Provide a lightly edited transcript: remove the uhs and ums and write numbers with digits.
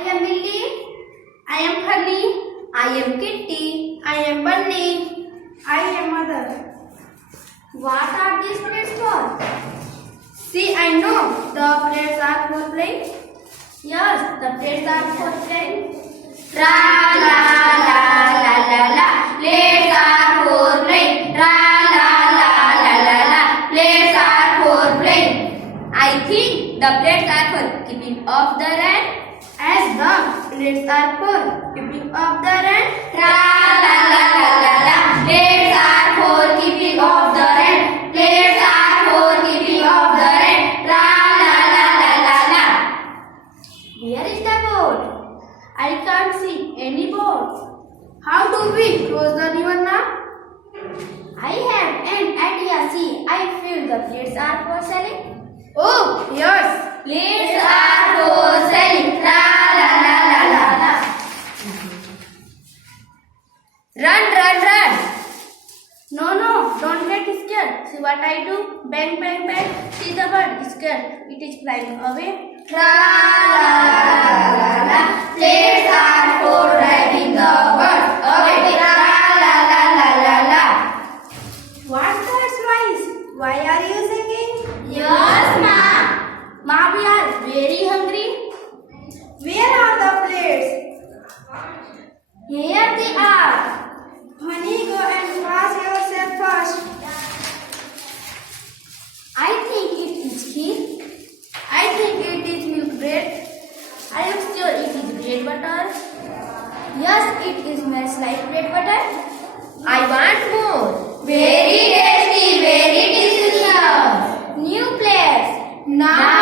I am Millie. I am Honey. I am Kitty. I am Bunny. I am Mother. What are these plates for? See, I know. The plates are for playing. Yes, the plates are for playing. Tra la la la la la. Plates are for playing. Tra la la la la la. Plates are for playing. I think the plates are for keeping off the rain. As the plates are for keeping off the rain. Tra la la la la la. Plates are for keeping off the rain. Plates are for keeping off the rain. Tra la la la la la. Where is the boat? I can't see any boat. How do we cross the river now? I have an idea. See, I feel the plates are for selling. Oh, yes. Plates are for selling. La la la la la la. Run, run, run. No, no, don't get scared. See what I do? Bang, bang, bang. See the bird is scared. It is flying away. La la la la la. Plates are for driving the bird away. La la la la la la. What's that noise? Why are you singing? Yes, ma. Ma, we are very hungry. Where are the plates? Here they are. Honey, go and wash yourself first. I think it is ghee. I think it is milk bread. I am sure it is bread butter. Yes, it smells like bread butter. I want more. Very tasty, very delicious. New plates. Now